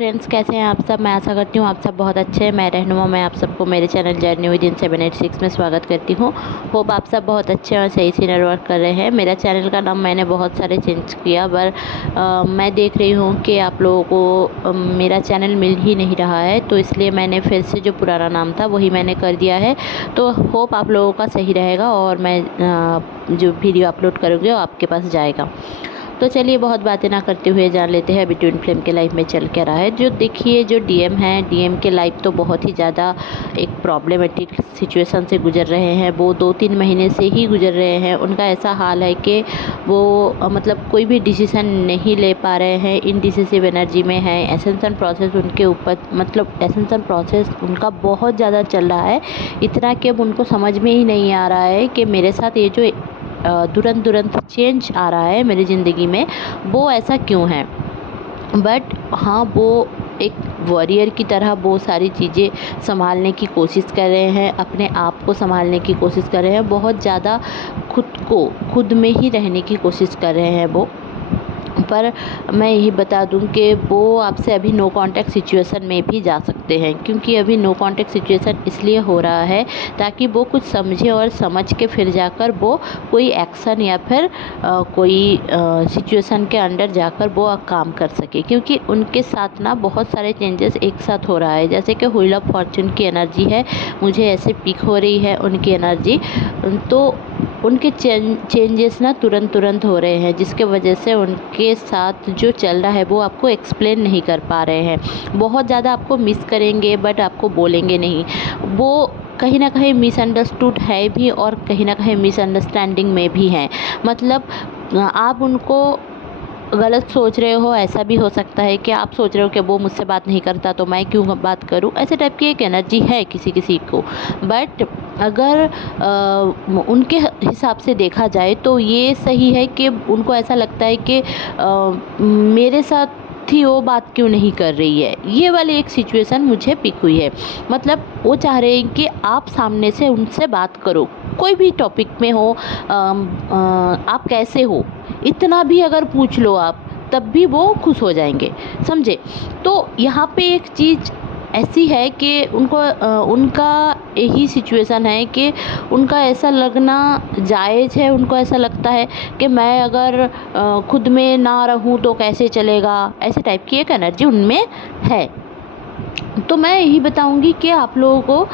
Friends, कैसे हैं आप सब। मैं आशा करती हूँ आप सब बहुत अच्छे हैं। मैं रहनुमा, मैं आप सबको मेरे चैनल जर्नी विदिन 786 में स्वागत करती हूँ। होप आप सब बहुत अच्छे और सही से वर्क कर रहे हैं। मेरा चैनल का नाम मैंने बहुत सारे चेंज किया, पर मैं देख रही हूँ कि आप लोगों को मेरा चैनल मिल ही नहीं रहा है, तो इसलिए मैंने फिर से जो पुराना नाम था वही मैंने कर दिया है। तो होप आप लोगों का सही रहेगा और मैं जो वीडियो अपलोड करूँगी वो आपके पास जाएगा। तो चलिए बहुत बातें ना करते हुए जान लेते हैं अभी ट्विन फ्लेम के लाइफ में चल क्या रहा है। जो देखिए, जो डीएम है, डीएम के लाइफ तो बहुत ही ज़्यादा एक प्रॉब्लमेटिक सिचुएशन से गुजर रहे हैं। वो 2-3 महीने से ही गुजर रहे हैं। उनका ऐसा हाल है कि वो मतलब कोई भी डिसीज़न नहीं ले पा रहे हैं, इनडिसिसिव एनर्जी में है। एसेंशन प्रोसेस उनके ऊपर, मतलब एसेंशन प्रोसेस उनका बहुत ज़्यादा चल रहा है। इतना कि अब उनको समझ में ही नहीं आ रहा है कि मेरे साथ ये जो तुरंत चेंज आ रहा है मेरी ज़िंदगी में, वो ऐसा क्यों है। बट हाँ, वो एक वॉरियर की तरह वो सारी चीज़ें संभालने की कोशिश कर रहे हैं, अपने आप को संभालने की कोशिश कर रहे हैं, बहुत ज़्यादा खुद में ही रहने की कोशिश कर रहे हैं वो। पर मैं यही बता दूं कि वो आपसे अभी नो कांटेक्ट सिचुएशन में भी जा सकते हैं, क्योंकि अभी नो कांटेक्ट सिचुएशन इसलिए हो रहा है ताकि वो कुछ समझे और समझ के फिर जाकर वो कोई एक्शन या फिर कोई सिचुएशन के अंडर जाकर वो काम कर सके। क्योंकि उनके साथ ना बहुत सारे चेंजेस एक साथ हो रहा है, जैसे कि व्हील ऑफ फॉर्चून की एनर्जी है, मुझे ऐसे पिक हो रही है उनकी एनर्जी। तो उनके चेंजेस ना तुरंत हो रहे हैं, जिसके वजह से उनके साथ जो चल रहा है वो आपको एक्सप्लेन नहीं कर पा रहे हैं। बहुत ज़्यादा आपको मिस करेंगे बट आपको बोलेंगे नहीं। वो कहीं ना कहीं मिसअंडरस्टूड है भी और कहीं ना कहीं मिसअंडरस्टैंडिंग में भी हैं। मतलब आप उनको गलत सोच रहे हो, ऐसा भी हो सकता है कि आप सोच रहे हो कि वो मुझसे बात नहीं करता तो मैं क्यों बात करूं। ऐसे टाइप की एक एनर्जी है किसी किसी को। बट अगर उनके हिसाब से देखा जाए तो ये सही है कि उनको ऐसा लगता है कि मेरे साथ ही वो बात क्यों नहीं कर रही है। ये वाली एक सिचुएशन मुझे पिक हुई है। मतलब वो चाह रहे हैं कि आप सामने से उनसे बात करो, कोई भी टॉपिक में हो। आप कैसे हो इतना भी अगर पूछ लो आप, तब भी वो खुश हो जाएंगे, समझे। तो यहाँ पे एक चीज़ ऐसी है कि उनको उनका यही सिचुएशन है कि उनका ऐसा लगना जायज़ है। उनको ऐसा लगता है कि मैं अगर खुद में ना रहूँ तो कैसे चलेगा, ऐसे टाइप की एक एनर्जी उनमें है। तो मैं यही बताऊंगी कि आप लोगों को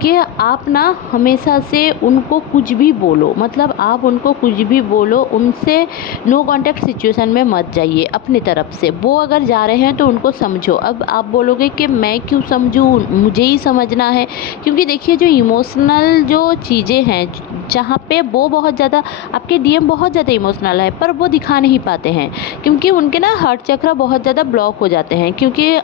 कि आप ना हमेशा से उनको कुछ भी बोलो, मतलब आप उनको कुछ भी बोलो, उनसे नो कांटेक्ट सिचुएशन में मत जाइए अपनी तरफ से। वो अगर जा रहे हैं तो उनको समझो। अब आप बोलोगे कि मैं क्यों समझूं, मुझे ही समझना है। क्योंकि देखिए, जो इमोशनल जो चीज़ें हैं, जहाँ पे वो बहुत ज़्यादा, आपके डीएम बहुत ज़्यादा इमोशनल है पर वो दिखा नहीं पाते हैं, क्योंकि उनके ना हार्ट चक्र बहुत ज़्यादा ब्लॉक हो जाते हैं। क्योंकि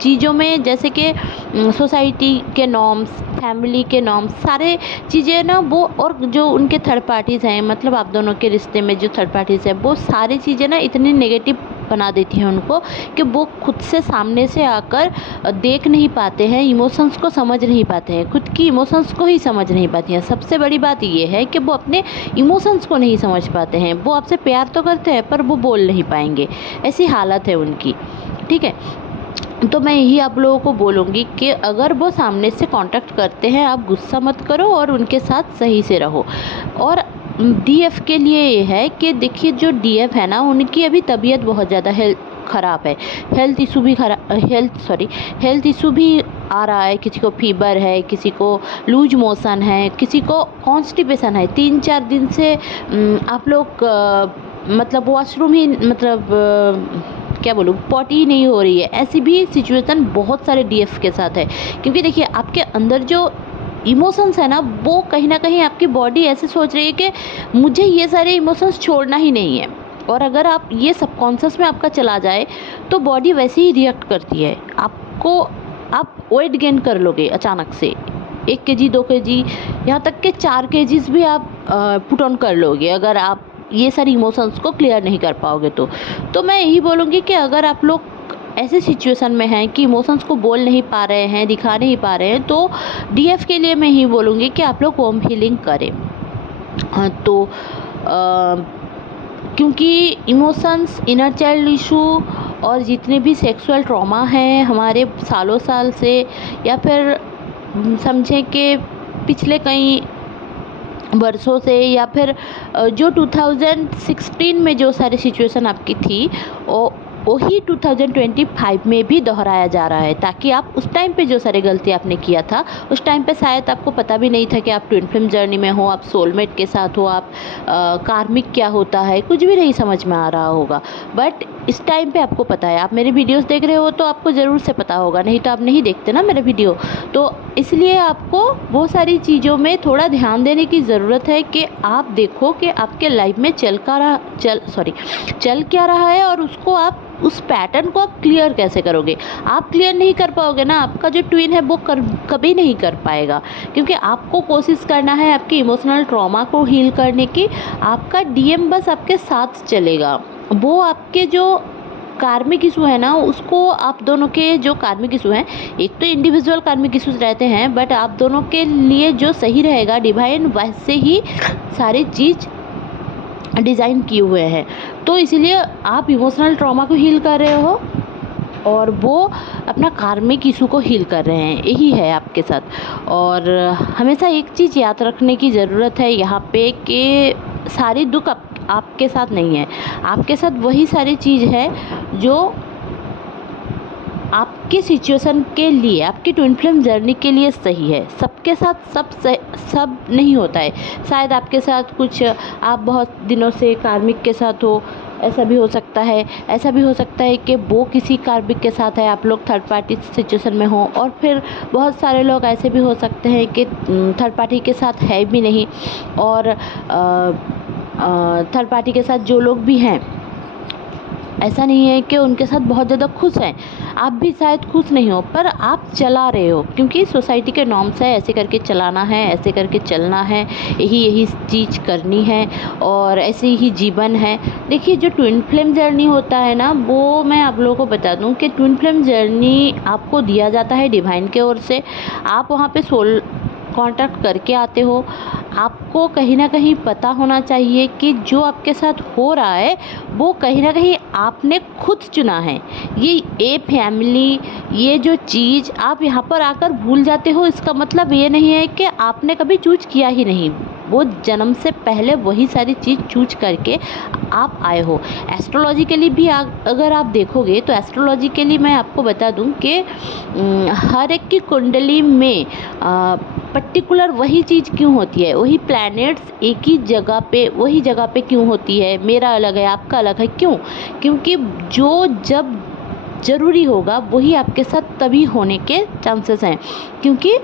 चीज़ों में जैसे कि सोसाइटी के नॉर्म्स, फैमिली के नॉर्म्स, सारे चीज़ें ना वो, और जो उनके थर्ड पार्टीज़ हैं, मतलब आप दोनों के रिश्ते में जो थर्ड पार्टीज़ हैं, वो सारी चीज़ें ना इतनी नेगेटिव बना देती हैं उनको कि वो खुद से सामने से आकर देख नहीं पाते हैं, इमोशंस को समझ नहीं पाते हैं, खुद की इमोशंस को ही समझ नहीं पाती हैं। सबसे बड़ी बात ये है कि वो अपने इमोशंस को नहीं समझ पाते हैं। वो आपसे प्यार तो करते हैं पर वो बोल नहीं पाएंगे, ऐसी हालत है उनकी, ठीक है। तो मैं यही आप लोगों को बोलूँगी कि अगर वो सामने से कांटेक्ट करते हैं, आप गुस्सा मत करो और उनके साथ सही से रहो। और डीएफ के लिए ये है कि देखिए, जो डीएफ है ना, उनकी अभी तबीयत बहुत ज़्यादा ख़राब है। हेल्थ इशू भी आ रहा है। किसी को फीवर है, किसी को लूज मोशन है, किसी को कॉन्स्टिपेशन है। 3-4 दिन से आप लोग मतलब वॉशरूम ही, मतलब क्या बोलूँ, पॉटी नहीं हो रही है। ऐसी भी सिचुएशन बहुत सारे डीएफ के साथ है। क्योंकि देखिए, आपके अंदर जो इमोशंस है ना, वो कहीं ना कहीं आपकी बॉडी ऐसे सोच रही है कि मुझे ये सारे इमोशंस छोड़ना ही नहीं है। और अगर आप ये सबकॉन्शियस में आपका चला जाए तो बॉडी वैसे ही रिएक्ट करती है आपको। आप वेट गेन कर लोगे अचानक से, 1 केजी 2 केजी, यहाँ तक के 4 केजीज भी आप पुट ऑन कर लोगे, अगर आप ये सारी इमोशंस को क्लियर नहीं कर पाओगे तो मैं यही बोलूँगी कि अगर आप लोग ऐसे सिचुएशन में हैं कि इमोशंस को बोल नहीं पा रहे हैं, दिखा नहीं पा रहे हैं, तो डीएफ के लिए मैं यही बोलूँगी कि आप लोग होम हीलिंग करें। तो क्योंकि इमोशंस, इनर चाइल्ड इशू और जितने भी सेक्सुअल ट्रॉमा हैं हमारे सालों साल से, या फिर समझें कि पिछले कई वर्षों से, या फिर जो 2016 में जो सारी सिचुएशन आपकी थी वही 2025 में भी दोहराया जा रहा है, ताकि आप उस टाइम पे जो सारी गलती आपने किया था, उस टाइम पे शायद आपको पता भी नहीं था कि आप ट्विन फ्लेम जर्नी में हो, आप सोलमेट के साथ हो, आप कार्मिक क्या होता है कुछ भी नहीं समझ में आ रहा होगा। बट इस टाइम पे आपको पता है, आप मेरे वीडियोस देख रहे हो तो आपको ज़रूर से पता होगा, नहीं तो आप नहीं देखते ना मेरे वीडियो। तो इसलिए आपको वो सारी चीज़ों में थोड़ा ध्यान देने की ज़रूरत है कि आप देखो कि आपके लाइफ में चल क्या रहा है, और उसको आप उस पैटर्न को आप क्लियर कैसे करोगे। आप क्लियर नहीं कर पाओगे ना, आपका जो ट्विन है वो कभी नहीं कर पाएगा, क्योंकि आपको कोशिश करना है आपके इमोशनल ट्रॉमा को हील करने की। आपका डीएम बस आपके साथ चलेगा, वो आपके जो कार्मिक इशू है ना, उसको आप दोनों के जो कार्मिक इशू हैं, एक तो इंडिविजुअल कार्मिक इशूज रहते हैं, बट आप दोनों के लिए जो सही रहेगा डिवाइन वैसे ही सारी चीज़ डिज़ाइन किए हुए हैं। तो इसीलिए आप इमोशनल ट्रॉमा को हील कर रहे हो और वो अपना कार्मिक इशू को हील कर रहे हैं, यही है आपके साथ। और हमेशा एक चीज़ याद रखने की ज़रूरत है यहाँ पे कि सारी दुख आपके साथ नहीं है, आपके साथ वही सारी चीज़ है जो आपके सिचुएशन के लिए, आपकी ट्विन फ्लेम जर्नी के लिए सही है। सबके साथ सब नहीं होता है। शायद आपके साथ कुछ, आप बहुत दिनों से कार्मिक के साथ हो, ऐसा भी हो सकता है। ऐसा भी हो सकता है कि वो किसी कार्मिक के साथ है, आप लोग थर्ड पार्टी सिचुएशन में हो। और फिर बहुत सारे लोग ऐसे भी हो सकते हैं कि थर्ड पार्टी के साथ है भी नहीं, और थर्ड पार्टी के साथ जो लोग भी हैं, ऐसा नहीं है कि उनके साथ बहुत ज़्यादा खुश हैं। आप भी शायद खुश नहीं हो, पर आप चला रहे हो, क्योंकि सोसाइटी के नॉर्म्स है, ऐसे करके चलाना है, ऐसे करके चलना है, यही चीज़ करनी है, और ऐसे ही जीवन है। देखिए, जो ट्विन फ्लेम जर्नी होता है ना, वो मैं आप लोगों को बता दूं कि ट्विन फ्लेम जर्नी आपको दिया जाता है डिवाइन के ओर से। आप वहाँ पे सोल कांटेक्ट करके आते हो। आपको कहीं ना कहीं पता होना चाहिए कि जो आपके साथ हो रहा है वो कहीं ना कहीं आपने खुद चुना है। ये फैमिली, ये जो चीज़ आप यहाँ पर आकर भूल जाते हो, इसका मतलब ये नहीं है कि आपने कभी चूज किया ही नहीं। वो जन्म से पहले वही सारी चीज़ चूज करके आप आए हो। एस्ट्रोलॉजिकली भी अगर आप देखोगे तो एस्ट्रोलॉजिकली मैं आपको बता दूं कि हर एक की कुंडली में पर्टिकुलर वही चीज़ क्यों होती है, वही प्लैनेट्स एक ही जगह पे, वही जगह पे क्यों होती है। मेरा अलग है, आपका अलग है, क्यों? क्योंकि जो जब ज़रूरी होगा वही आपके साथ तभी होने के चांसेस हैं, क्योंकि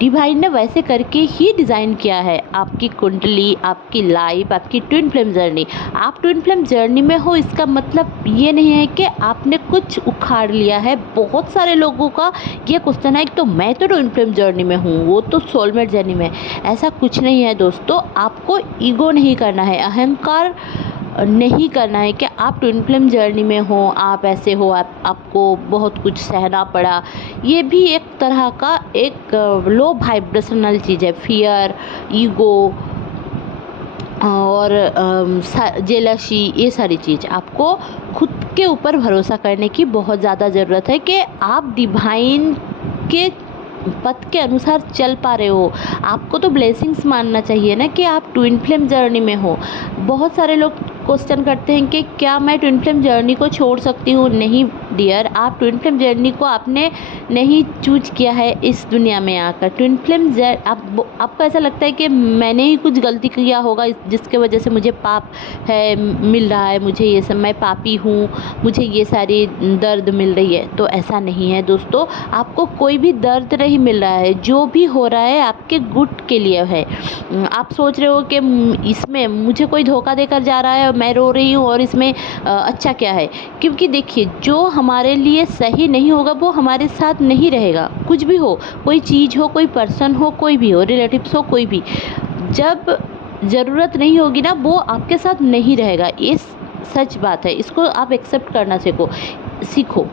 डिवाइन ने वैसे करके ही डिज़ाइन किया है आपकी कुंडली, आपकी लाइफ, आपकी ट्विन फ्लेम जर्नी। आप ट्विन फ्लेम जर्नी में हो, इसका मतलब ये नहीं है कि आपने कुछ उखाड़ लिया है। बहुत सारे लोगों का ये क्वेश्चन है कि तो मैं तो ट्विन फ्लेम जर्नी में हूँ, वो तो सोलमेट जर्नी में। ऐसा कुछ नहीं है दोस्तों। आपको ईगो नहीं करना है, अहंकार नहीं करना है कि आप ट्विन फ्लेम जर्नी में हो, आप ऐसे हो, आपको बहुत कुछ सहना पड़ा। ये भी एक तरह का एक लो वाइब्रेशनल चीज़ है। फियर, ईगो और जेलसी, ये सारी चीज़। आपको खुद के ऊपर भरोसा करने की बहुत ज़्यादा ज़रूरत है कि आप डिवाइन के पथ के अनुसार चल पा रहे हो। आपको तो ब्लेसिंग्स मानना चाहिए ना कि आप ट्विन फ्लेम जर्नी में हो। बहुत सारे लोग क्वेश्चन करते हैं कि क्या मैं ट्विन फ्लेम जर्नी को छोड़ सकती हूँ? नहीं डियर, आप ट्विन फ्लेम जर्नी को आपने नहीं चूज किया है इस दुनिया में आकर। ट्विन फ्लेम आपको ऐसा लगता है कि मैंने ही कुछ गलती किया होगा जिसके वजह से मुझे पाप है मिल रहा है, मुझे ये सब, मैं पापी हूँ, मुझे ये सारी दर्द मिल रही है। तो ऐसा नहीं है दोस्तों, आपको कोई भी दर्द नहीं मिल रहा है। जो भी हो रहा है आपके गुड के लिए है। आप सोच रहे हो कि इसमें मुझे कोई धोखा देकर जा रहा है, मैं रो रही हूँ और इसमें अच्छा क्या है? क्योंकि देखिए, जो हमारे लिए सही नहीं होगा वो हमारे साथ नहीं रहेगा। कुछ भी हो, कोई चीज़ हो, कोई पर्सन हो, कोई भी हो, रिलेटिव्स हो, कोई भी, जब ज़रूरत नहीं होगी ना वो आपके साथ नहीं रहेगा। ये सच बात है। इसको आप एक्सेप्ट करना सीखो।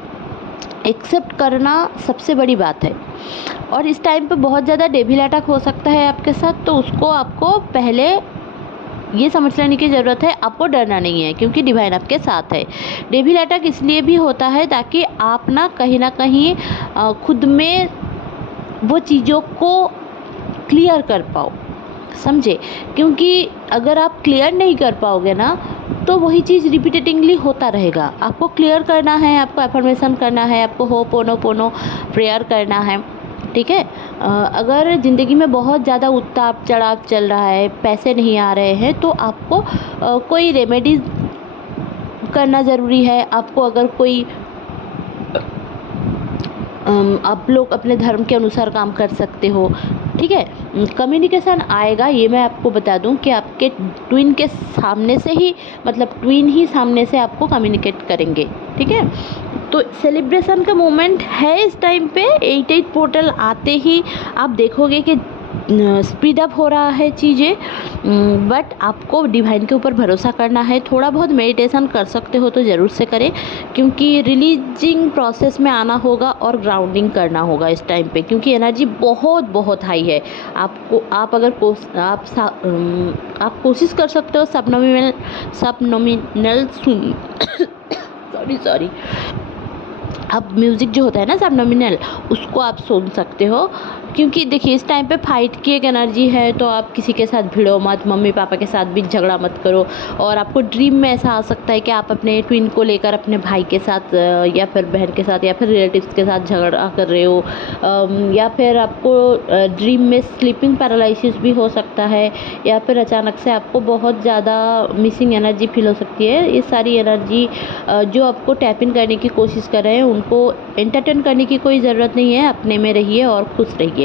एक्सेप्ट करना सबसे बड़ी बात है। और इस टाइम पे बहुत ज़्यादा डेविल अटैक हो सकता है आपके साथ, तो उसको आपको पहले ये समझ लेने की ज़रूरत है, आपको डरना नहीं है क्योंकि डिवाइन आपके साथ है। डेविल अटैक इसलिए भी होता है ताकि आप ना कहीं खुद में वो चीज़ों को क्लियर कर पाओ, समझे? क्योंकि अगर आप क्लियर नहीं कर पाओगे ना तो वही चीज़ रिपीटेटिंगली होता रहेगा। आपको क्लियर करना है, आपको अफर्मेशन करना है, आपको होपोनोपोनो प्रेयर करना है, ठीक है? अगर ज़िंदगी में बहुत ज़्यादा उतार चढ़ाव चल रहा है, पैसे नहीं आ रहे हैं, तो आपको कोई रेमेडीज़ करना ज़रूरी है। आपको अगर कोई आप लोग अपने धर्म के अनुसार काम कर सकते हो, ठीक है? कम्युनिकेशन आएगा, ये मैं आपको बता दूं कि आपके ट्विन के सामने से ही, मतलब ट्विन ही सामने से आपको कम्युनिकेट करेंगे, ठीक है? तो सेलिब्रेशन का मोमेंट है इस टाइम पे। 88 पोर्टल आते ही आप देखोगे कि स्पीड अप हो रहा है चीज़ें, बट आपको डिवाइन के ऊपर भरोसा करना है। थोड़ा बहुत मेडिटेशन कर सकते हो तो ज़रूर से करें, क्योंकि रिलीजिंग प्रोसेस में आना होगा और ग्राउंडिंग करना होगा इस टाइम पे, क्योंकि एनर्जी बहुत बहुत हाई है। आप अगर आप कोशिश कर सकते हो सबनोमिनल सॉरी अब म्यूज़िक जो होता है ना सबनोमिनल, उसको आप सुन सकते हो। क्योंकि देखिए इस टाइम पे फाइट की एक एनर्जी है, तो आप किसी के साथ भिड़ो मत, मम्मी पापा के साथ भी झगड़ा मत करो। और आपको ड्रीम में ऐसा आ सकता है कि आप अपने ट्विन को लेकर अपने भाई के साथ या फिर बहन के साथ या फिर रिलेटिव्स के साथ झगड़ा कर रहे हो, या फिर आपको ड्रीम में स्लीपिंग पैरालिसिस भी हो सकता है, या फिर अचानक से आपको बहुत ज़्यादा मिसिंग एनर्जी फील हो सकती है। ये सारी एनर्जी जो आपको टैप इन करने की कोशिश कर रहे हैं, उनको एंटरटेन करने की कोई ज़रूरत नहीं है। अपने में रहिए और खुश रहिए।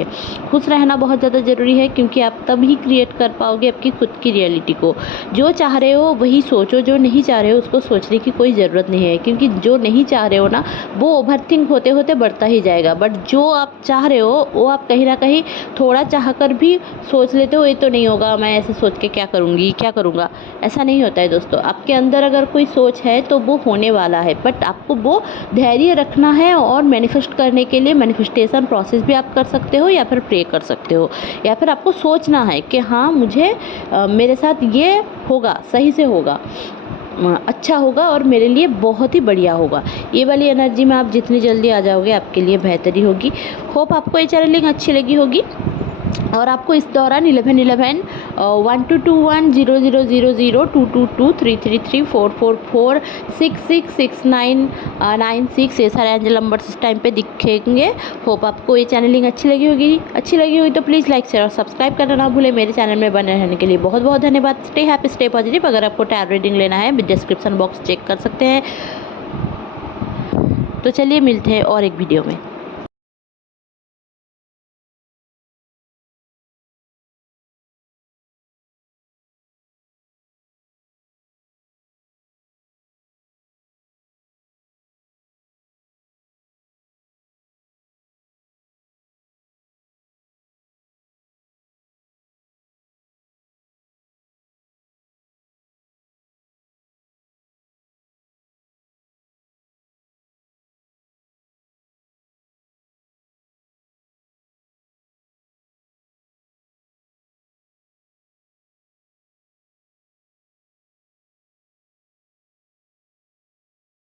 खुश रहना बहुत ज़्यादा ज़रूरी है, क्योंकि आप तब ही क्रिएट कर पाओगे आपकी खुद की रियलिटी को। जो चाह रहे हो वही सोचो, जो नहीं चाह रहे हो उसको सोचने की कोई ज़रूरत नहीं है, क्योंकि जो नहीं चाह रहे हो ना वो ओवरथिंक होते होते बढ़ता ही जाएगा। बट जो आप चाह रहे हो वो आप कहीं ना कहीं थोड़ा चाह कर भी सोच लेते हो, ये तो नहीं होगा, मैं ऐसे सोच के क्या करूँगी क्या करूँगा। ऐसा नहीं होता है दोस्तों। आपके अंदर अगर कोई सोच है तो वो होने वाला है, बट आपको वो धैर्य रखना है। और मैनिफेस्ट करने के लिए मैनिफेस्टेशन प्रोसेस भी आप कर सकते हो, या फिर प्रे कर सकते हो, या फिर आपको सोचना है कि हाँ मुझे मेरे साथ ये होगा, सही से होगा, अच्छा होगा और मेरे लिए बहुत ही बढ़िया होगा। ये वाली एनर्जी में आप जितनी जल्दी आ जाओगे आपके लिए बेहतरी होगी। होप आपको ये चैनलिंग अच्छी लगी होगी, और आपको इस दौरान 1111 1221 0000 222 333 444 6669 96 ये सारे एंजल नंबर्स इस टाइम पे दिखेंगे। होप आपको ये चैनलिंग अच्छी लगी होगी तो प्लीज़ लाइक शेयर और सब्सक्राइब करना ना भूलें। मेरे चैनल में बने रहने के लिए बहुत बहुत धन्यवाद। Stay happy, stay positive. अगर आपको टैरो रीडिंग लेना है डिस्क्रिप्शन बॉक्स चेक कर सकते हैं। तो चलिए मिलते हैं और एक वीडियो में।